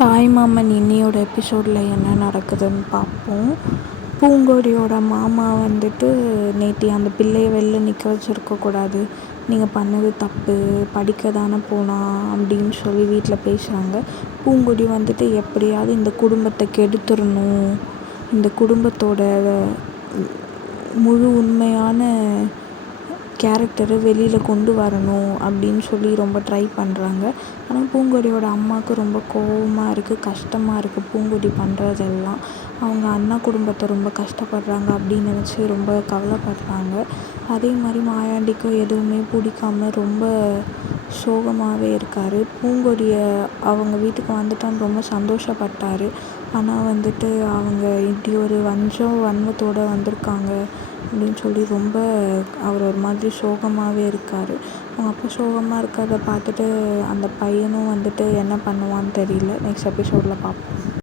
தாய்மாமன் இன்னியோட எபிசோடில் என்ன நடக்குதுன்னு பார்ப்போம். பூங்கொடியோட மாமா வந்துட்டு நேற்று அந்த பிள்ளையை வெளில நிற்க வச்சுருக்கக்கூடாது, நீங்கள் பண்ணது தப்பு, படிக்க தானே போனா அப்படின்னு சொல்லி வீட்டில் பேசுகிறாங்க. பூங்கொடி வந்துட்டு எப்படியாவது இந்த குடும்பத்தை கெடுத்துடணும், இந்த குடும்பத்தோட முழு உண்மையான கேரக்டரை வெளியில் கொண்டு வரணும் அப்படின்னு சொல்லி ரொம்ப ட்ரை பண்ணுறாங்க. ஆனால் பூங்கொடியோட அம்மாவுக்கு ரொம்ப கோவமாக இருக்குது, கஷ்டமாக இருக்குது பூங்கொடி பண்ணுறதெல்லாம். அவங்க அண்ணா குடும்பத்தை ரொம்ப கஷ்டப்படுறாங்க அப்படின்னு நினச்சி ரொம்ப கவலைப்படுறாங்க. அதே மாதிரி மாயாண்டிக்கும் எதுவுமே பிடிக்காம ரொம்ப சோகமாகவே இருக்கார். பூங்கொடியை அவங்க வீட்டுக்கு வந்துட்டான்னு ரொம்ப சந்தோஷப்பட்டார். ஆனால் வந்துட்டு அவங்க இப்படி ஒரு வன்மத்தோடு வந்திருக்காங்க அப்படின்னு சொல்லி ரொம்ப அவர் ஒரு மாதிரி சோகமாகவே இருக்கார். அவங்க அப்பா சோகமாக இருக்கிறத பார்த்துட்டு அந்த பையனும் வந்துட்டு என்ன பண்ணுவான்னு தெரியல. நெக்ஸ்ட் எபிசோடில் பார்ப்போம்.